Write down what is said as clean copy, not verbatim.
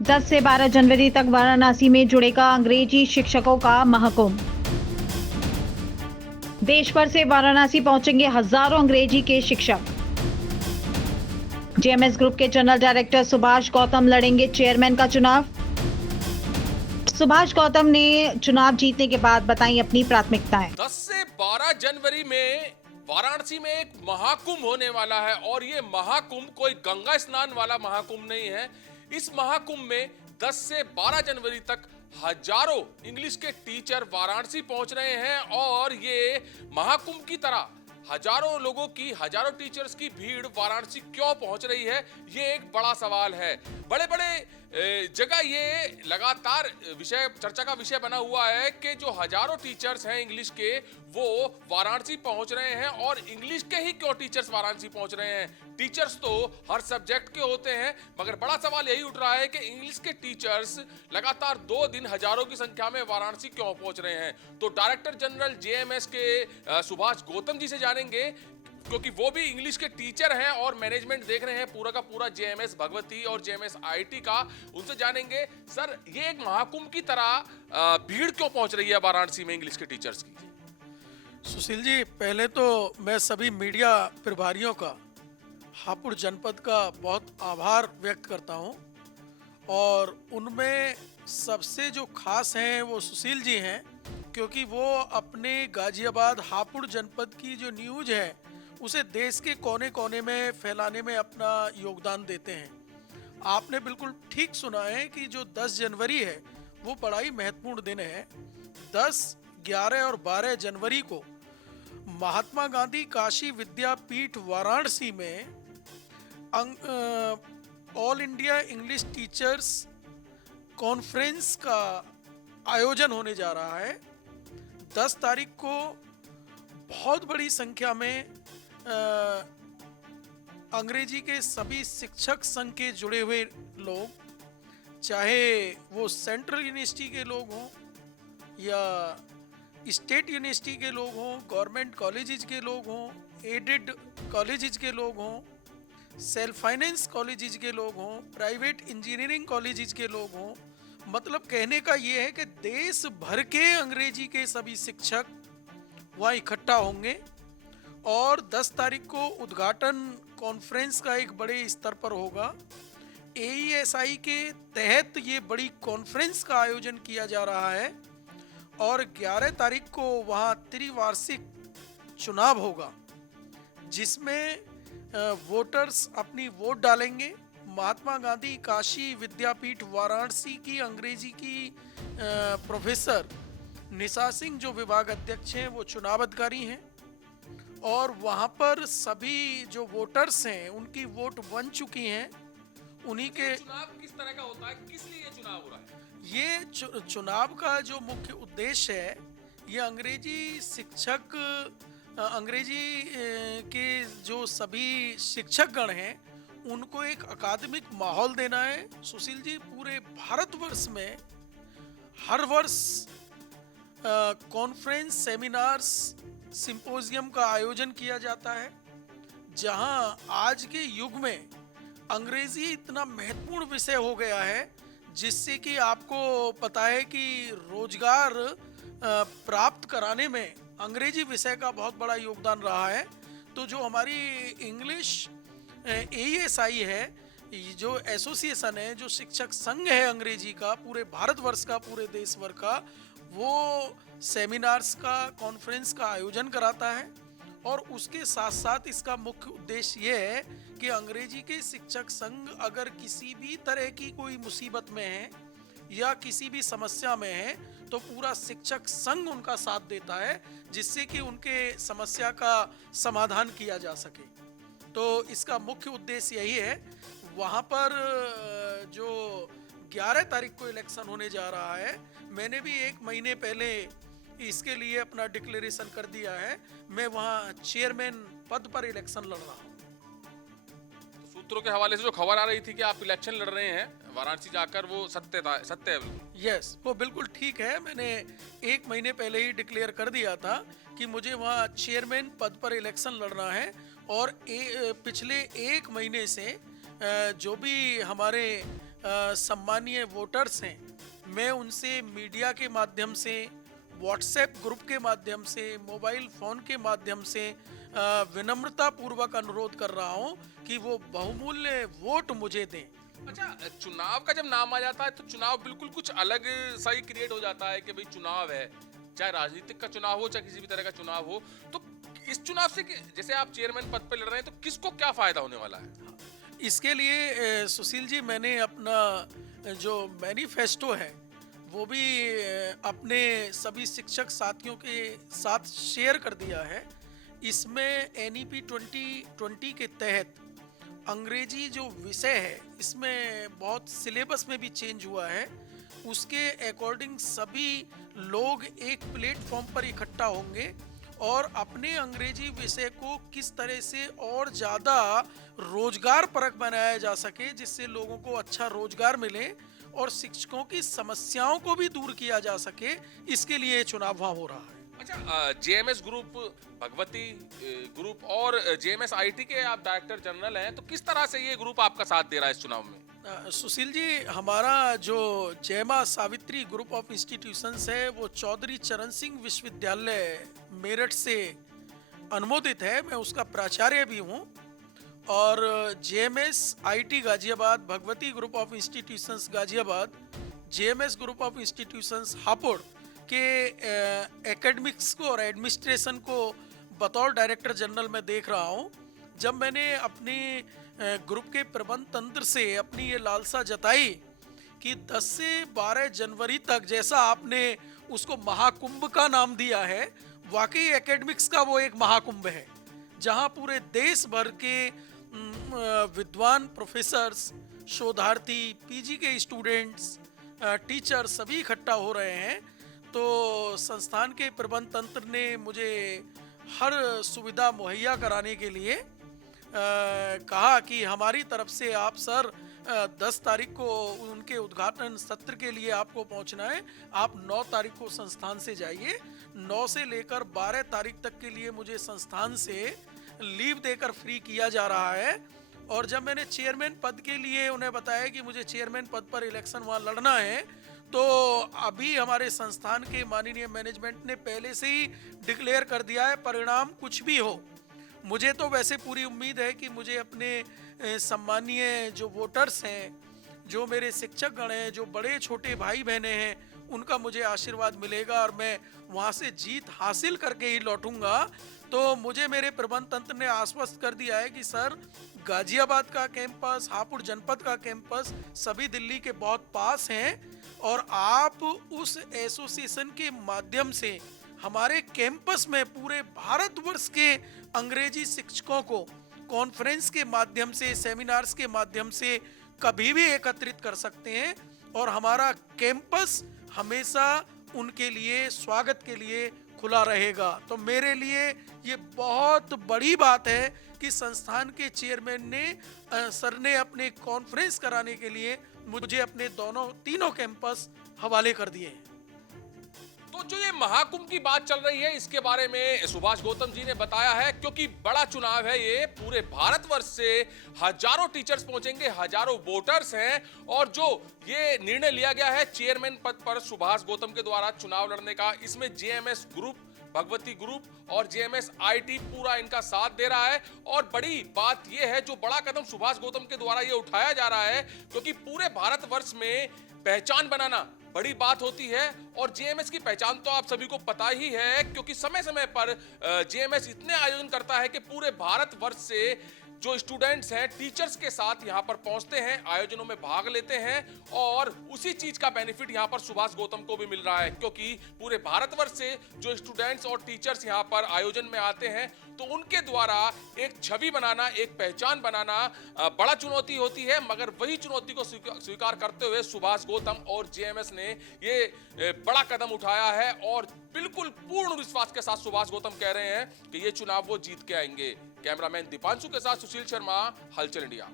10 से 12 जनवरी तक वाराणसी में जुड़ेगा अंग्रेजी शिक्षकों का महाकुंभ। देश भर से वाराणसी पहुंचेंगे हजारों अंग्रेजी के शिक्षक। जेएमएस ग्रुप के जनरल डायरेक्टर सुभाष गौतम लड़ेंगे चेयरमैन का चुनाव। सुभाष गौतम ने चुनाव जीतने के बाद बताई अपनी प्राथमिकताएं। 10 से 12 जनवरी में वाराणसी में एक महाकुंभ होने वाला है और ये महाकुंभ कोई गंगा स्नान वाला महाकुंभ नहीं है। इस महाकुंभ में 10 से 12 जनवरी तक हजारों इंग्लिश के टीचर वाराणसी पहुंच रहे हैं और ये महाकुंभ की तरह हजारों लोगों की, हजारों टीचर्स की भीड़ वाराणसी क्यों पहुंच रही है, ये एक बड़ा सवाल है। बड़े बड़े जगह ये लगातार चर्चा का विषय बना हुआ है कि जो हजारों टीचर्स हैं इंग्लिश के वो वाराणसी पहुंच रहे हैं। और इंग्लिश के ही क्यों टीचर्स वाराणसी पहुंच रहे हैं? टीचर्स तो हर सब्जेक्ट के होते हैं, मगर बड़ा सवाल यही उठ रहा है कि इंग्लिश के टीचर्स लगातार 2 दिन हजारों की संख्या में वाराणसी क्यों पहुंच रहे हैं। तो डायरेक्टर जनरल जेएमएस के सुभाष गौतम जी से जानेंगे, क्योंकि वो भी इंग्लिश के टीचर हैं और मैनेजमेंट देख रहे हैं पूरा का पूरा जेएमएस भगवती और जेएमएस आईटी का। उनसे जानेंगे, सर ये एक महाकुंभ की तरह भीड़ क्यों पहुंच रही है वाराणसी में इंग्लिश के टीचर्स की? सुशील जी, पहले तो मैं सभी मीडिया प्रभारियों का हापुड़ जनपद का बहुत आभार व्यक्त करता हूं और उनमें सबसे जो खास हैं वो सुशील जी हैं, क्योंकि वो अपने गाजियाबाद हापुड़ जनपद की जो न्यूज़ है उसे देश के कोने कोने में फैलाने में अपना योगदान देते हैं। आपने बिल्कुल ठीक सुना है कि जो 10 जनवरी है वो बड़ा ही महत्वपूर्ण दिन है। 10, 11 और 12 जनवरी को महात्मा गांधी काशी विद्यापीठ वाराणसी में all India English teachers conference का आयोजन होने जा रहा है। 10 तारीख को बहुत बड़ी संख्या में अंग्रेजी के सभी शिक्षक संघ के जुड़े हुए लोग, चाहे वो सेंट्रल यूनिवर्सिटी के लोग हों या स्टेट यूनिवर्सिटी के लोग हों, गवर्नमेंट कॉलेजेस के लोग हों, एडेड कॉलेजेस के लोग हों, सेल्फ फाइनेंस कॉलेजेस के लोग हों, प्राइवेट इंजीनियरिंग कॉलेजेस के लोग हों, मतलब कहने का ये है कि देश भर के अंग्रेजी के सभी शिक्षक वहाँ इकट्ठा होंगे और 10 तारीख को उद्घाटन कॉन्फ्रेंस का एक बड़े स्तर पर होगा। AESI के तहत ये बड़ी कॉन्फ्रेंस का आयोजन किया जा रहा है और 11 तारीख को वहाँ त्रिवार्षिक चुनाव होगा जिसमें वोटर्स अपनी वोट डालेंगे। महात्मा गांधी काशी विद्यापीठ वाराणसी की अंग्रेजी की प्रोफेसर निशा सिंह जो विभाग अध्यक्ष हैं वो चुनाव अधिकारी हैं और वहाँ पर सभी जो वोटर्स हैं उनकी वोट बन चुकी हैं। उन्हीं के चुनाव किस तरह का होता है, किस लिए ये चुनाव हो रहा है? ये चुनाव का जो मुख्य उद्देश्य है, ये अंग्रेजी शिक्षक, अंग्रेजी के जो सभी शिक्षकगण हैं उनको एक अकादमिक माहौल देना है। सुशील जी, पूरे भारतवर्ष में हर वर्ष कॉन्फ्रेंस, सेमिनार्स, सिंपोजियम का आयोजन किया जाता है जहां आज के युग में अंग्रेजी इतना महत्वपूर्ण विषय हो गया है जिससे कि आपको पता है कि रोजगार प्राप्त कराने में अंग्रेजी विषय का बहुत बड़ा योगदान रहा है। तो जो हमारी इंग्लिश AESI है, जो एसोसिएशन है, जो शिक्षक संघ है अंग्रेजी का पूरे भारतवर्ष का, पूरे देश भर का, वो सेमिनार्स का, कॉन्फ्रेंस का आयोजन कराता है और उसके साथ साथ इसका मुख्य उद्देश्य ये है कि अंग्रेजी के शिक्षक संघ अगर किसी भी तरह की कोई मुसीबत में है या किसी भी समस्या में है तो पूरा शिक्षक संघ उनका साथ देता है जिससे कि उनके समस्या का समाधान किया जा सके। तो इसका मुख्य उद्देश्य यही है। वहाँ पर जो 11 तारीख को इलेक्शन होने जा रहा है, मैंने भी 1 महीने पहले इसके लिए अपना डिक्लेरेशन कर दिया है। मैं वहाँ चेयरमैन पद पर इलेक्शन लड़ रहा हूँ। सूत्रों के हवाले से जो खबर आ रही थी कि आप इलेक्शन लड़ रहे हैं वाराणसी जाकर, वो सत्य है बिल्कुल? यस, वो बिल्कुल ठीक है। मैंने 1 महीने पहले ही डिक्लेयर कर दिया था कि मुझे वहाँ चेयरमैन पद पर इलेक्शन लड़ना है और पिछले 1 महीने से जो भी हमारे सम्मानीय वोटर्स हैं, मैं उनसे मीडिया के माध्यम से, व्हाट्सएप ग्रुप के माध्यम से, मोबाइल फ़ोन के माध्यम से विनम्रता पूर्वक अनुरोध कर रहा हूं कि वो बहुमूल्य वोट मुझे दें। अच्छा, चुनाव का जब नाम आ जाता है तो चुनाव बिल्कुल कुछ अलग सा ही क्रिएट हो जाता है कि भाई चुनाव है, चाहे राजनीतिक का चुनाव हो चाहे किसी भी तरह का चुनाव हो। तो इस चुनाव से जैसे आप चेयरमैन पद पे लड़ रहे हैं तो किसको क्या फायदा होने वाला है? इसके लिए सुशील जी, मैंने अपना जो मैनिफेस्टो है वो भी अपने सभी शिक्षक साथियों के साथ शेयर कर दिया है। इसमें NEP 2020 के तहत अंग्रेजी जो विषय है इसमें बहुत सिलेबस में भी चेंज हुआ है। उसके अकॉर्डिंग सभी लोग एक प्लेटफॉर्म पर इकट्ठा होंगे और अपने अंग्रेजी विषय को किस तरह से और ज़्यादा रोजगार परक बनाया जा सके, जिससे लोगों को अच्छा रोजगार मिले और शिक्षकों की समस्याओं को भी दूर किया जा सके, इसके लिए चुनाव वहाँ हो रहा है। अच्छा, JMS ग्रुप, भगवती ग्रुप और JMS IT के आप डायरेक्टर जनरल हैं, तो किस तरह से ये ग्रुप आपका साथ दे रहा है इस चुनाव में? सुशील जी, हमारा जो जय सावित्री ग्रुप ऑफ इंस्टीट्यूशंस है वो चौधरी चरण सिंह विश्वविद्यालय मेरठ से अनुमोदित है। मैं उसका प्राचार्य भी हूँ। और JMS IT Ghaziabad, Bhagwati group of institutions Ghaziabad, JMS group of institutions Hapur के एकेडमिक्स को और एडमिनिस्ट्रेशन को बतौर डायरेक्टर जनरल में देख रहा हूँ। जब मैंने अपनी ग्रुप के प्रबंध तंत्र से अपनी ये लालसा जताई कि 10 से 12 जनवरी तक, जैसा आपने उसको महाकुंभ का नाम दिया है, वाकई एकेडमिक्स का वो एक महाकुंभ है जहाँ पूरे देश भर के विद्वान प्रोफेसर्स, शोधार्थी, PG के स्टूडेंट्स, टीचर सभी इकट्ठा हो रहे हैं। तो संस्थान के प्रबंध तंत्र ने मुझे हर सुविधा मुहैया कराने के लिए कहा कि हमारी तरफ से आप सर 10 तारीख को उनके उद्घाटन सत्र के लिए आपको पहुंचना है। आप 9 तारीख को संस्थान से जाइए। 9 से लेकर 12 तारीख तक के लिए मुझे संस्थान से लीव देकर फ्री किया जा रहा है। और जब मैंने चेयरमैन पद के लिए उन्हें बताया कि मुझे चेयरमैन पद पर इलेक्शन वहाँ लड़ना है, तो अभी हमारे संस्थान के माननीय मैनेजमेंट ने पहले से ही डिक्लेयर कर दिया है, परिणाम कुछ भी हो। मुझे तो वैसे पूरी उम्मीद है कि मुझे अपने सम्मानीय जो वोटर्स हैं, जो मेरे शिक्षक गण हैं, जो बड़े छोटे भाई बहनें हैं, उनका मुझे आशीर्वाद मिलेगा और मैं वहाँ से जीत हासिल करके ही लौटूंगा। तो मुझे मेरे प्रबंध तंत्र ने आश्वस्त कर दिया है कि सर, गाजियाबाद का कैंपस, हापुड़ जनपद का कैंपस सभी दिल्ली के बहुत पास हैं और आप उस एसोसिएशन के माध्यम से हमारे कैंपस में पूरे भारतवर्ष के अंग्रेजी शिक्षकों को कॉन्फ्रेंस के माध्यम से, सेमिनार्स के माध्यम से कभी भी एकत्रित कर सकते हैं और हमारा कैंपस हमेशा उनके लिए स्वागत के लिए खुला रहेगा। तो मेरे लिए ये बहुत बड़ी बात है कि संस्थान के चेयरमैन ने सर ने अपने कॉन्फ्रेंस कराने के लिए मुझे अपने तीनों कैंपस हवाले कर दिए हैं। तो जो ये महाकुंभ की बात चल रही है, इसके बारे में सुभाष गौतम जी ने बताया है, क्योंकि बड़ा चुनाव है ये, पूरे भारतवर्ष से हजारों टीचर्स पहुंचेंगे, हजारों वोटर्स हैं और जो ये निर्णय लिया गया है चेयरमैन पद पर सुभाष गौतम के द्वारा चुनाव लड़ने का, इसमें JMS ग्रुप, भगवती ग्रुप और JMS IT पूरा इनका साथ दे रहा है। और बड़ी बात यह है, जो बड़ा कदम सुभाष गौतम के द्वारा ये उठाया जा रहा है, क्योंकि पूरे भारतवर्ष में पहचान बनाना बड़ी बात होती है और JMS की पहचान तो आप सभी को पता ही है, क्योंकि समय समय पर JMS इतने आयोजन करता है कि पूरे भारतवर्ष से जो स्टूडेंट्स हैं टीचर्स के साथ यहाँ पर पहुंचते हैं, आयोजनों में भाग लेते हैं और उसी चीज का बेनिफिट यहाँ पर सुभाष गौतम को भी मिल रहा है, क्योंकि पूरे भारतवर्ष से जो स्टूडेंट्स और टीचर्स यहाँ पर आयोजन में आते हैं तो उनके द्वारा एक छवि बनाना, एक पहचान बनाना बड़ा चुनौती होती है। मगर वही चुनौती को स्वीकार करते हुए सुभाष गौतम और JMS ने ये बड़ा कदम उठाया है और बिल्कुल पूर्ण विश्वास के साथ सुभाष गौतम कह रहे हैं कि ये चुनाव वो जीत के आएंगे। कैमरामैन दीपांशु के साथ सुशील शर्मा, हलचल इंडिया।